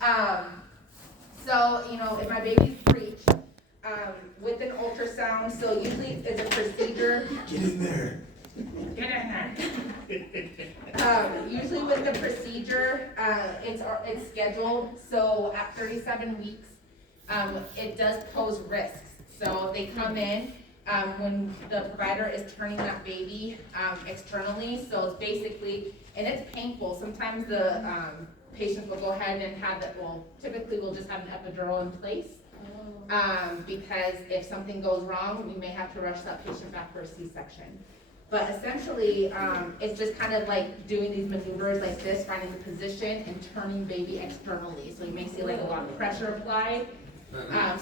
So, you know, if my baby's breech, with an ultrasound, so usually it's a procedure. Get in there. Get in there. Usually with the procedure, it's scheduled, so at 37 weeks, it does pose risks. So if they come in, when the provider is turning that baby externally, so it's basically, and it's painful. Sometimes the patients will go ahead and have it, well, typically we'll just have an epidural in place. Because if something goes wrong, we may have to rush that patient back for a C-section. But essentially, it's just kind of like doing these maneuvers like this, finding the position and turning baby externally. So you may see like a lot of pressure applied.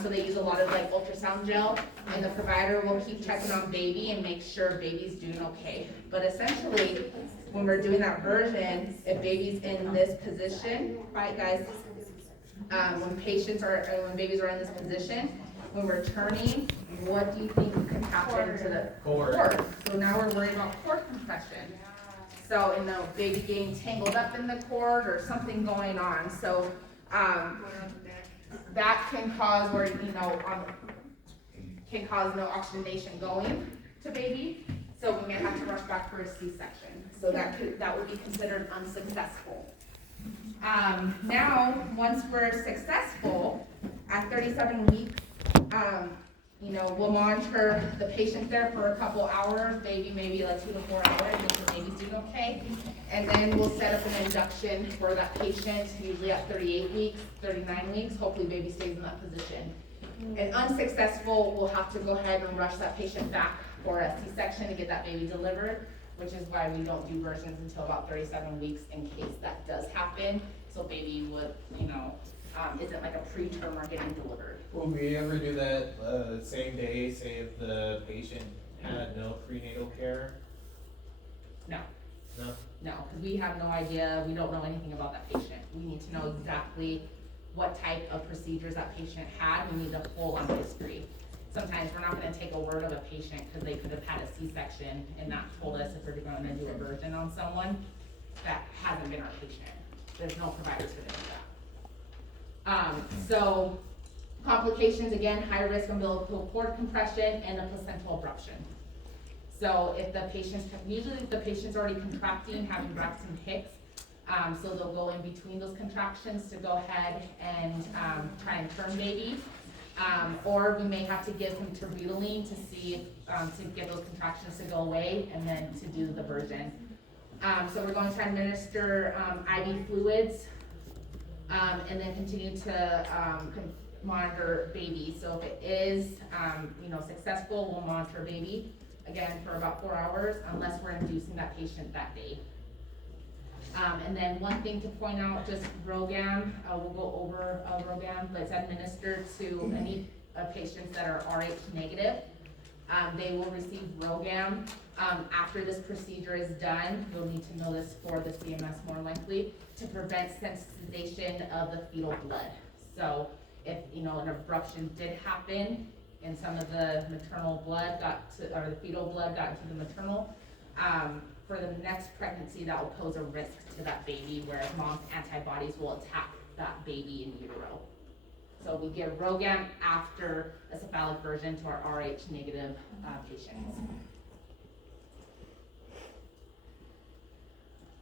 So they use a lot of like ultrasound gel, and the provider will keep checking on baby and make sure baby's doing okay. But essentially, when we're doing that version, if baby's in this position, right guys, when babies are in this position, when we're turning, what do you think can happen to the cord? So now we're worried about cord compression. So, and the baby getting tangled up in the cord or something going on. So, that can cause where, can cause no oxygenation going to baby. So we may have to rush back for a C-section. So that would be considered unsuccessful. Now, once we're successful, at 37 weeks, we'll monitor the patient there for a couple hours, maybe like 2 to 4 hours, make sure baby's doing okay. And then we'll set up an induction for that patient, usually at 38 weeks, 39 weeks, hopefully baby stays in that position. And unsuccessful, we'll have to go ahead and rush that patient back for a C-section to get that baby delivered, which is why we don't do versions until about 37 weeks in case that does happen. So baby would, isn't like a preterm or getting delivered. Will we ever do that same day, say if the patient had no prenatal care? No. No? No, because we have no idea, we don't know anything about that patient. We need to know exactly what type of procedures that patient had. We need a full-on history. Sometimes we're not going to take a word of a patient because they could have had a C-section and not told us if we're going to do a version on someone that hasn't been our patient. There's no providers going to do that. So complications, again, high risk umbilical cord compression and a placental abruption. So if the usually the patient's already contracting, having Braxton Hicks, so they'll go in between those contractions to go ahead and try and turn baby. Or we may have to give him terbutaline to see to get those contractions to go away and then to do the version. So we're going to administer IV fluids and then continue to monitor baby. So if it is successful, we'll monitor baby again for about 4 hours unless we're inducing that patient that day. And then one thing to point out, just RhoGAM, we'll go over RhoGAM, but it's administered to any patients that are Rh negative. They will receive RhoGAM after this procedure is done. You'll need to know this for the CMS more likely, to prevent sensitization of the fetal blood. So if an abruption did happen and some of the maternal blood the fetal blood got into the maternal, for the next pregnancy, that will pose a risk to that baby where mom's antibodies will attack that baby in utero. So we give RhoGAM after a cephalic version to our Rh negative patients.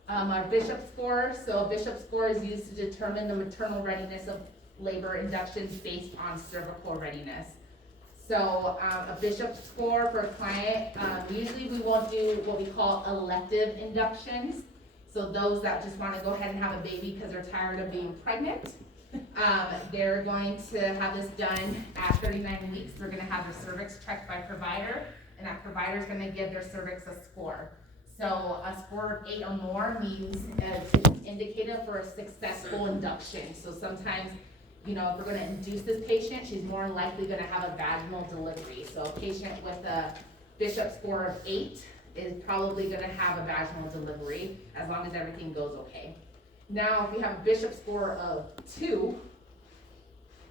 Our Bishop score. So Bishop score is used to determine the maternal readiness of labor inductions based on cervical readiness. So a Bishop score for a client, usually we won't do what we call elective inductions. So those that just want to go ahead and have a baby because they're tired of being pregnant, they're going to have this done at 39 weeks. They're going to have their cervix checked by provider, and that provider is going to give their cervix a score. So a score of 8 or more means it's an indicator for a successful induction. So sometimes, if we're going to induce this patient, she's more likely going to have a vaginal delivery. So a patient with a Bishop score of 8 is probably going to have a vaginal delivery as long as everything goes okay. Now, if we have a Bishop score of 2,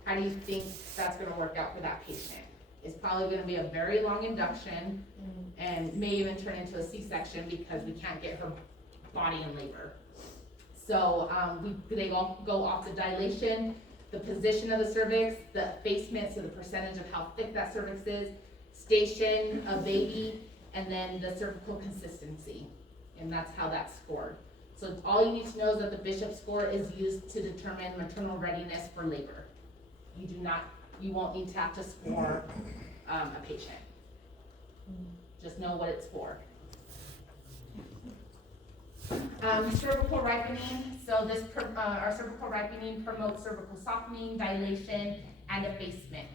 how do you think that's going to work out for that patient? It's probably going to be a very long induction and may even turn into a C-section because we can't get her body in labor. So, they all go off the dilation, the position of the cervix, the effacement, so the percentage of how thick that cervix is, station of baby, and then the cervical consistency, and that's how that's scored. So all you need to know is that the Bishop score is used to determine maternal readiness for labor. You won't need to have to score a patient. Just know what it's for. Cervical ripening, so our cervical ripening promotes cervical softening, dilation, and effacement.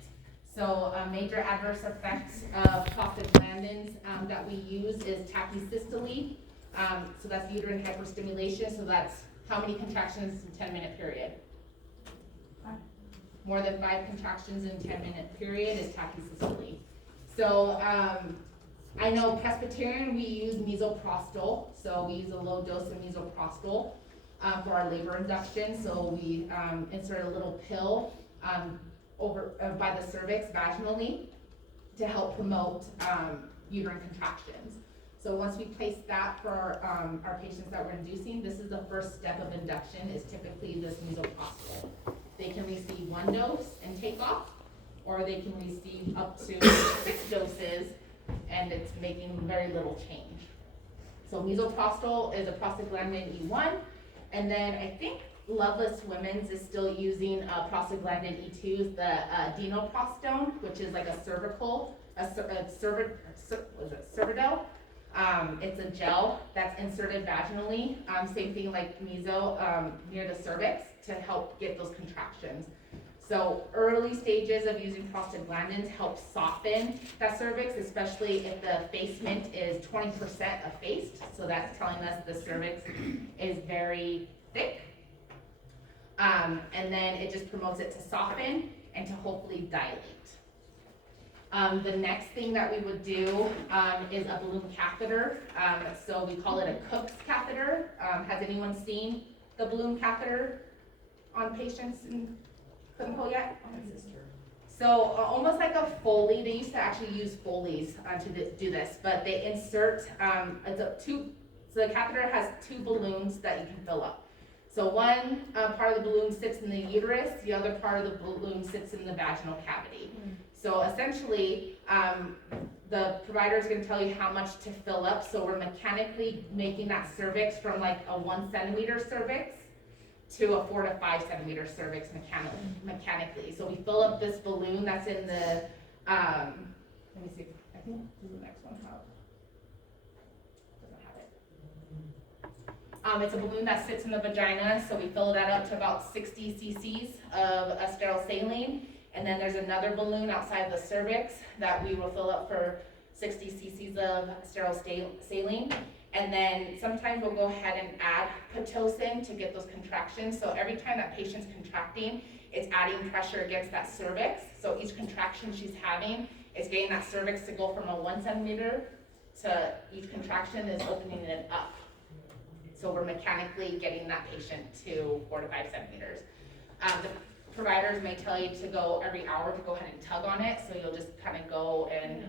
So a major adverse effect of prostaglandins that we use is tachycystole. So that's uterine hyperstimulation, so that's how many contractions in a 10-minute period? More than 5 contractions in a 10-minute period is tachycystole. So I know Presbyterian, we use misoprostol, so we use a low dose of misoprostol for our labor induction. So we insert a little pill by the cervix vaginally to help promote uterine contractions. So once we place that for our patients that we're inducing, this is the first step of induction, is typically this misoprostol. They can receive 1 dose and take off, or they can receive up to 6 doses, and it's making very little change. So misoprostol is a prostaglandin E1, and then I think Loveless Women's is still using prostaglandin E2, the dinoprostone, which is like a cervidil. It's a gel that's inserted vaginally. Same thing like meso near the cervix to help get those contractions. So early stages of using prostaglandins help soften that cervix, especially if the effacement is 20% effaced. So that's telling us the cervix is very thick. And then it just promotes it to soften and to hopefully dilate. The next thing that we would do is a balloon catheter. So we call it a Cook's catheter. Has anyone seen the balloon catheter on patients in clinical yet? So almost like a Foley. They used to actually use Foleys to do this, but they insert, so the catheter has 2 balloons that you can fill up. So one part of the balloon sits in the uterus, the other part of the balloon sits in the vaginal cavity. So essentially, the provider is going to tell you how much to fill up. So we're mechanically making that cervix from like a 1 centimeter cervix to a 4 to 5 centimeter cervix mechanically. So we fill up this balloon that's in the, let me see, I think this is the next one. Doesn't have it. It's a balloon that sits in the vagina, so we fill that up to about 60 cc's of a sterile saline. And then there's another balloon outside the cervix that we will fill up for 60 cc's of sterile saline. And then sometimes we'll go ahead and add Pitocin to get those contractions. So every time that patient's contracting, it's adding pressure against that cervix. So each contraction she's having is getting that cervix to go from a 1 centimeter to each contraction is opening it up. So we're mechanically getting that patient to 4 to 5 centimeters. The providers may tell you to go every hour to go ahead and tug on it. So you'll just kind of go and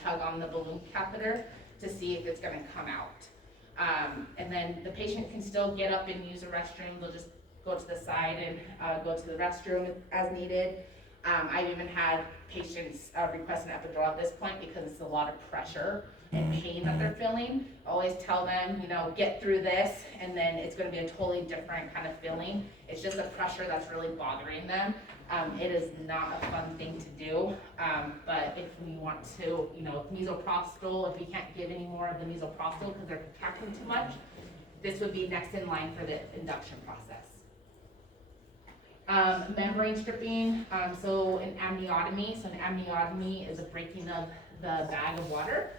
tug on the balloon catheter to see if it's going to come out. And then the patient can still get up and use a restroom. They'll just go to the side and go to the restroom as needed. I've even had patients request an epidural at this point because it's a lot of pressure and pain that they're feeling. I always tell them, get through this, and then it's going to be a totally different kind of feeling. It's just the pressure that's really bothering them. It is not a fun thing to do, but if we want to, misoprostol, if we can't give any more of the misoprostol because they're contracting too much, this would be next in line for the induction process. Membrane stripping, so an amniotomy. So an amniotomy is a breaking of the bag of water.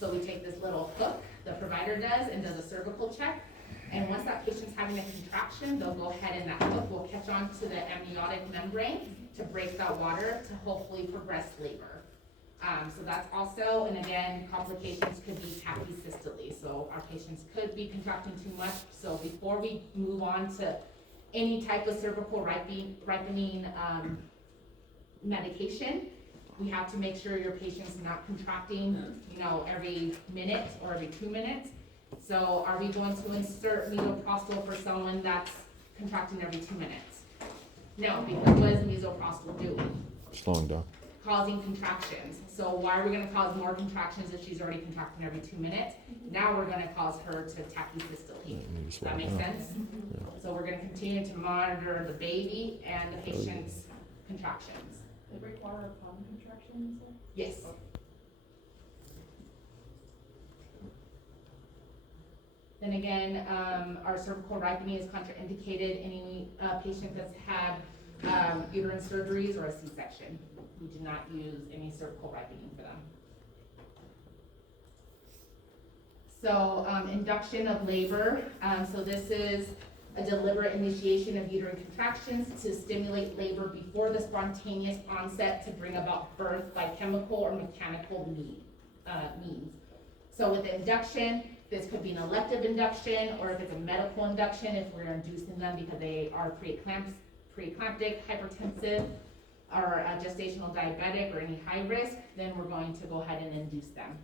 So we take this little hook, the provider does, and does a cervical check. And once that patient's having a contraction, they'll go ahead and that hook will catch on to the amniotic membrane to break that water to hopefully progress labor. So that's also, and again, complications could be tachycystole. So our patients could be contracting too much. So before we move on to any type of cervical ripening medication, we have to make sure your patient's not contracting, every minute or every 2 minutes. So are we going to insert misoprostol for someone that's contracting every 2 minutes? No, because what does misoprostol do? Slowing down. Causing contractions. So why are we gonna cause more contractions if she's already contracting every 2 minutes? Now we're gonna cause her to tachycystole. Does that make sense? So we're gonna continue to monitor the baby and the patient's contractions. They require a common contraction, so? Yes. Then again, our cervical ripening is contraindicated any patient that's had uterine surgeries or a C-section. We do not use any cervical ripening for them. So induction of labor. So this is a deliberate initiation of uterine contractions to stimulate labor before the spontaneous onset to bring about birth by chemical or mechanical means. So with induction, this could be an elective induction, or if it's a medical induction, if we're inducing them because they are preeclamptic, hypertensive, or gestational diabetic, or any high risk, then we're going to go ahead and induce them.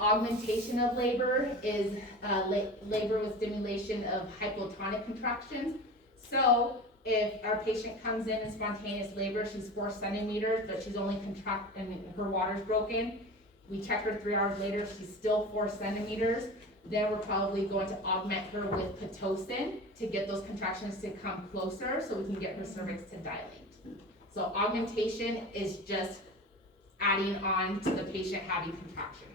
Augmentation of labor is labor with stimulation of hypotonic contractions. So if our patient comes in spontaneous labor, she's 4 centimeters, but she's only and her water's broken. We check her 3 hours later, she's still 4 centimeters. Then we're probably going to augment her with Pitocin to get those contractions to come closer so we can get her cervix to dilate. So augmentation is just adding on to the patient having contractions.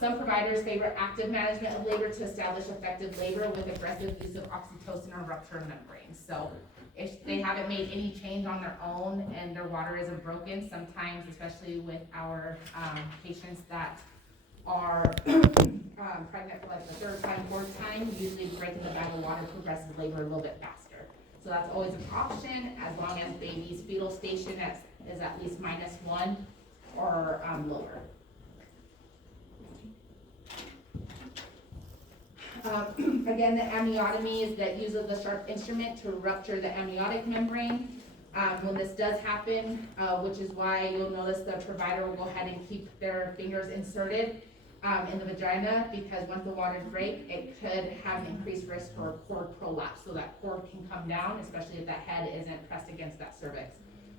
Some providers favor active management of labor to establish effective labor with aggressive use of oxytocin or rupture membranes. So if they haven't made any change on their own and their water isn't broken, sometimes, especially with our patients that are pregnant for like the 3rd time, 4th time, usually breaking the bag of water progresses labor a little bit faster. So that's always an option as long as baby's fetal station is at least -1 or lower. Again, the amniotomy is the use of the sharp instrument to rupture the amniotic membrane. When this does happen, which is why you'll notice the provider will go ahead and keep their fingers inserted in the vagina, because once the waters break, it could have an increased risk for cord prolapse. So that cord can come down, especially if that head isn't pressed against that cervix.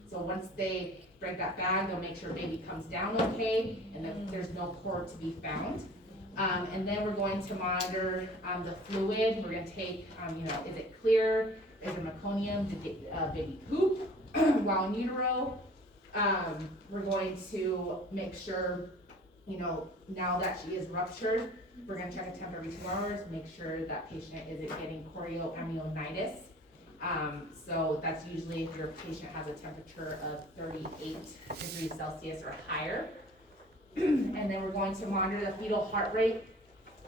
So once they break that bag, they'll make sure baby comes down okay and that there's no cord to be found. And then we're going to monitor the fluid. We're going to take, is it clear? Is there meconium? Did baby poop while in utero? We're going to make sure, now that she is ruptured, we're going to check a temp every 2 hours, make sure that patient isn't getting chorioamnionitis. So that's usually if your patient has a temperature of 38 degrees Celsius or higher. And then we're going to monitor the fetal heart rate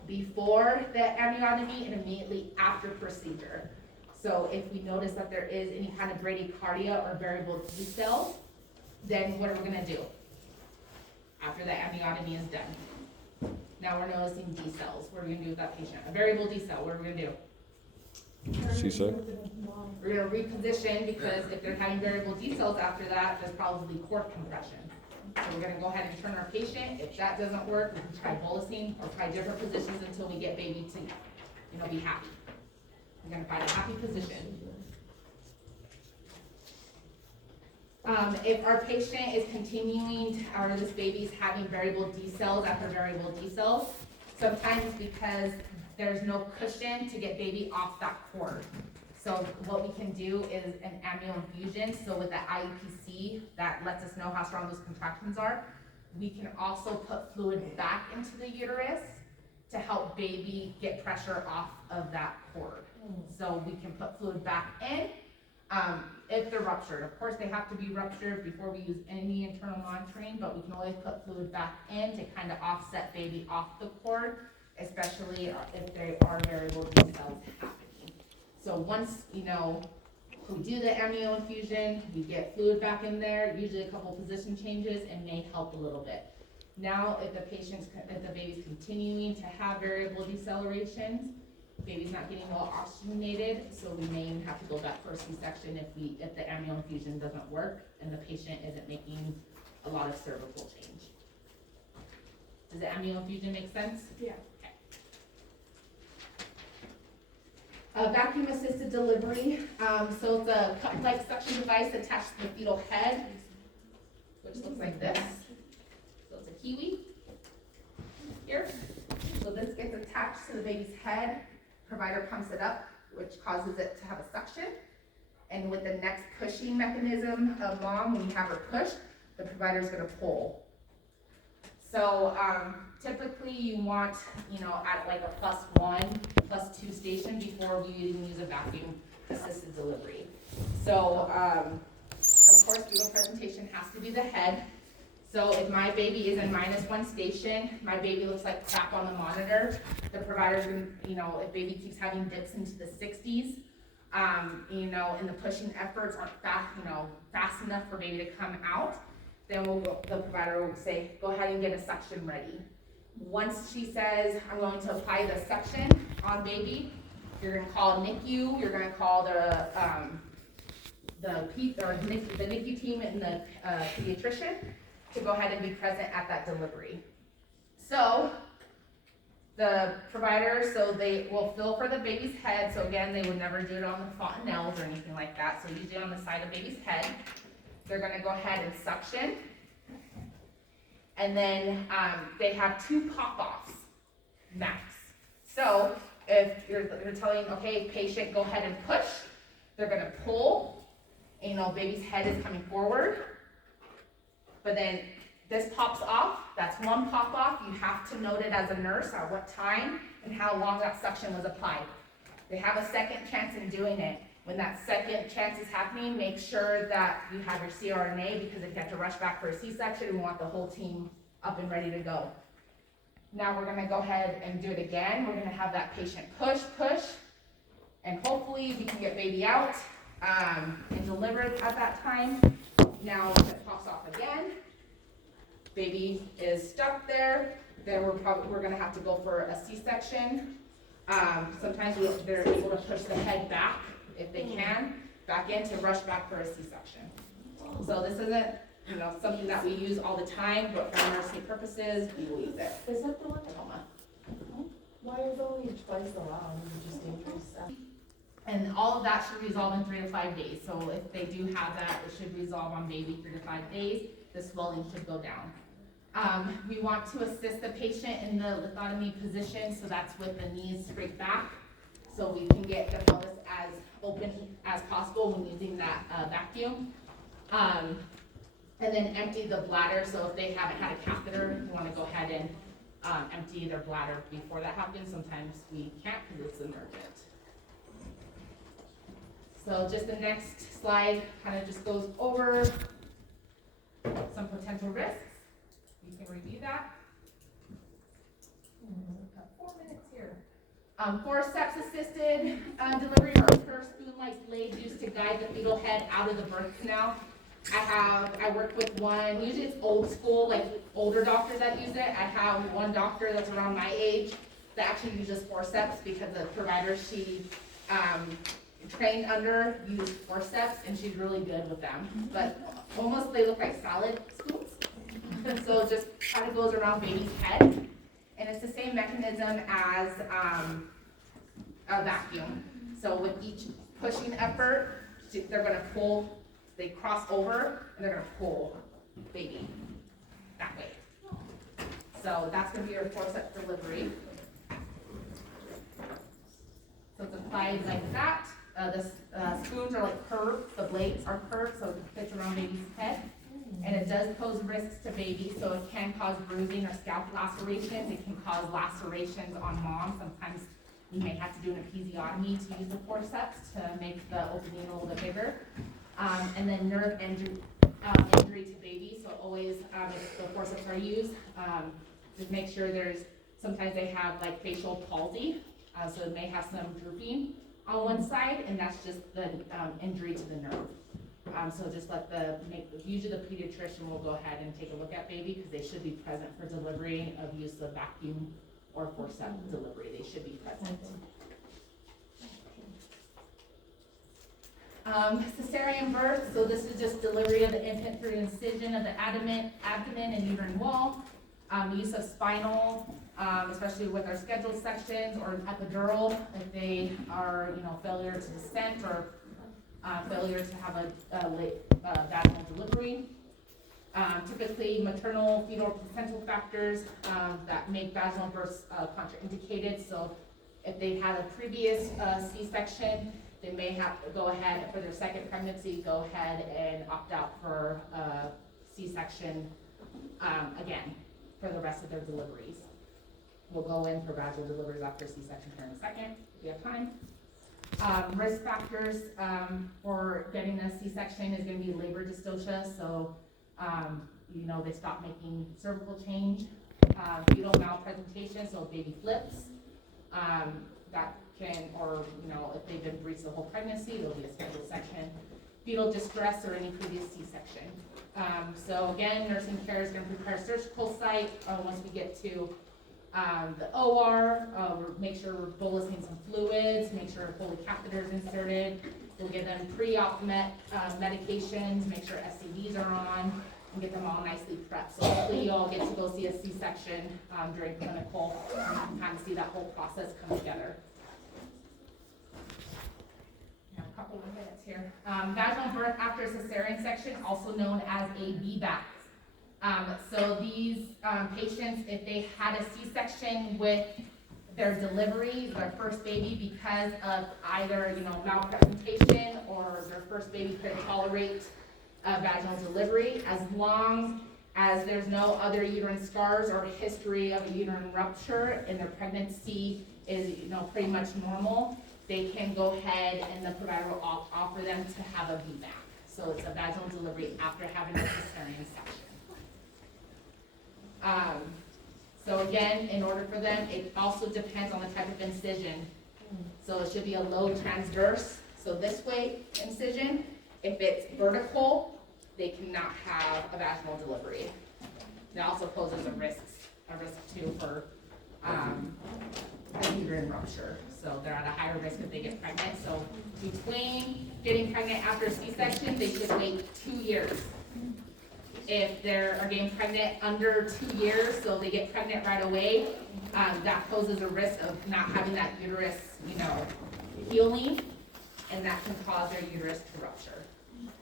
before the amniotomy and immediately after procedure. So if we notice that there is any kind of bradycardia or variable decel, then what are we gonna do after the amniotomy is done? Now we're noticing decels. What are we gonna do with that patient? A variable decel, what are we gonna do? C-sec? We're gonna reposition, because if they're having variable decels after that, there's probably cord compression. So we're gonna go ahead and turn our patient. If that doesn't work, we can try bolusing or try different positions until we get baby to, be happy. We're gonna find a happy position. If our patient is continuing, or this baby's having variable decels after variable decels, sometimes it's because there's no cushion to get baby off that cord. So what we can do is an amnio infusion. So with the IEPC, that lets us know how strong those contractions are. We can also put fluid back into the uterus to help baby get pressure off of that cord. So we can put fluid back in if they're ruptured. Of course, they have to be ruptured before we use any internal monitoring, but we can always put fluid back in to kind of offset baby off the cord, especially if they are variable decels happening. So once, we do the amnio infusion, we get fluid back in there, usually a couple position changes, and may help a little bit. Now, if the baby's continuing to have variable decelerations, baby's not getting well oxygenated, so we may even have to go back for a C-section if the amnio infusion doesn't work and the patient isn't making a lot of cervical change. Does the amnio infusion make sense? Yeah. Vacuum assisted delivery, so it's a cup-like suction device attached to the fetal head, which looks like this. So it's a kiwi here. So this gets attached to the baby's head. Provider pumps it up, which causes it to have a suction. And with the next pushing mechanism of mom, when you have her push, the provider is going to pull. So typically you want, at like a +1, +2 station before we even use a vacuum assisted delivery. So of course, fetal presentation has to be the head. So if my baby is in -1 station, my baby looks like crap on the monitor. The provider's gonna, if baby keeps having dips into the 60s, and the pushing efforts aren't fast enough for baby to come out, then the provider will say, go ahead and get a suction ready. Once she says, I'm going to apply the suction on baby, you're gonna call NICU, you're gonna call the NICU team and the pediatrician to go ahead and be present at that delivery. So the provider, they will feel for the baby's head. So again, they would never do it on the fontanelles or anything like that. So usually on the side of baby's head. They're gonna go ahead and suction. And then they have 2 pop-offs max. So if you're telling, okay, patient, go ahead and push, they're gonna pull, baby's head is coming forward. But then this pops off, that's 1 pop off. You have to note it as a nurse at what time and how long that suction was applied. They have a second chance in doing it. When that second chance is happening, make sure that you have your CRNA, because if you have to rush back for a C-section, we want the whole team up and ready to go. Now we're gonna go ahead and do it again. We're gonna have that patient push, and hopefully we can get baby out and delivered at that time. Now if it pops off again, baby is stuck there, then we're gonna have to go for a C-section. Sometimes they're able to push the head back, if they can, back in to rush back for a C-section. So this isn't, something that we use all the time, but for nursing purposes, we will use it. Is that the one? Toma. Why is only twice allowed? You just increase that? And all of that should resolve in 3 to 5 days. So if they do have that, it should resolve on baby 3 to 5 days. The swelling should go down. We want to assist the patient in the lithotomy position, so that's with the knees straight back, so we can get the pelvis as open as possible when using that vacuum. And then empty the bladder, so if they haven't had a catheter, you want to go ahead and empty their bladder before that happens. Sometimes we can't because it's emergent. So just the next slide kind of just goes over some potential risks. You can review that. We've got 4 minutes here. Forceps assisted delivery or spoon-like blades used to guide the fetal head out of the birth canal. I work with one, usually it's old school, like older doctors that use it. I have one doctor that's around my age that actually uses forceps because the provider she trained under used forceps, and she's really good with them. But almost they look like salad spoons. So it just kind of goes around baby's head. And it's the same mechanism as a vacuum. So with each pushing effort, they're gonna pull, they cross over, and they're gonna pull baby that way. So that's gonna be your forceps delivery. So it's applied like that. The spoons are like curved, the blades are curved, so it fits around baby's head. And it does pose risks to baby, so it can cause bruising or scalp lacerations. It can cause lacerations on mom. Sometimes you may have to do an episiotomy to use the forceps to make the opening a little bit bigger. And then nerve injury to baby, so always, if the forceps are used, just make sure sometimes they have like facial palsy, so it may have some drooping on one side, and that's just the injury to the nerve. So just usually the pediatrician will go ahead and take a look at baby because they should be present for delivery of use of vacuum or forceps delivery. They should be present. Cesarean birth, so this is just delivery of the infant through incision of the abdomen and uterine wall. Use of spinal, especially with our scheduled sections, or an epidural if they are, failure to descent or failure to have a late vaginal delivery. Typically, maternal, fetal, placental factors that make vaginal births contraindicated. So, if they've had a previous C-section, they may have to go ahead for their second pregnancy, go ahead and opt out for C-section again for the rest of their deliveries. We'll go in for vaginal deliveries after C-section here in a second, if we have time. Risk factors for getting a C-section is going to be labor dystocia, so they stop making cervical change, fetal malpresentation, so baby flips, that can, or if they've been breached the whole pregnancy, there'll be a scheduled section. Fetal distress or any previous C-section. So again, nursing care is going to prepare a surgical site once we get to the OR, make sure we're bolusing some fluids, make sure a Foley catheter is inserted. We'll give them pre-op medications, make sure SCDs are on, and get them all nicely prepped. So hopefully you all get to go see a C-section during clinical and kind of see that whole process come together. We have a couple of minutes here. Vaginal birth after cesarean section, also known as a VBAC. So these patients, if they had a C-section with their delivery, their first baby, because of either malpresentation or their first baby couldn't tolerate vaginal delivery, as long as there's no other uterine scars or history of a uterine rupture and their pregnancy is pretty much normal, they can go ahead and the provider will offer them to have a VBAC. So it's a vaginal delivery after having a cesarean section. So again, in order for them, it also depends on the type of incision. So it should be a low transverse, so this way incision. If it's vertical, they cannot have a vaginal delivery. It also poses a risk too for a uterine rupture. So they're at a higher risk if they get pregnant. So between getting pregnant after C-section, they should wait 2 years. If they're getting pregnant under 2 years, so they get pregnant right away, that poses a risk of not having that uterus, healing, and that can cause their uterus to rupture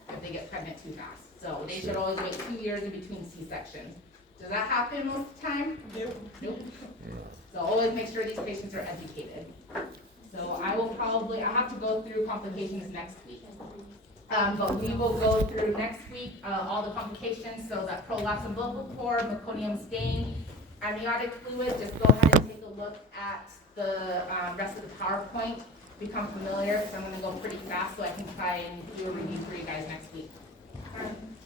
if they get pregnant too fast. So they should always wait 2 years in between C-sections. Does that happen most of the time? Nope. So always make sure these patients are educated. So I'll have to go through complications next week. But we will go through next week all the complications, so that prolapse umbilical cord, meconium stain, amniotic fluid. Just go ahead and take a look at the rest of the PowerPoint. Become familiar, because I'm going to go pretty fast so I can try and do a review for you guys next week.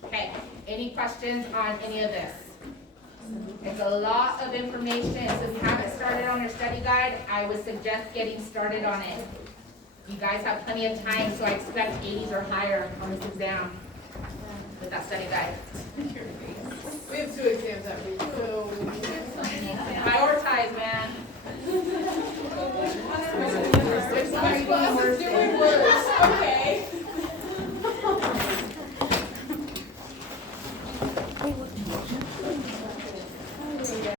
Okay, any questions on any of this? It's a lot of information, so if you haven't started on your study guide, I would suggest getting started on it. You guys have plenty of time, so I expect 80s or higher on this exam with that study guide. We have 2 exams that week, so Prioritize, man. my class is doing worse. Okay.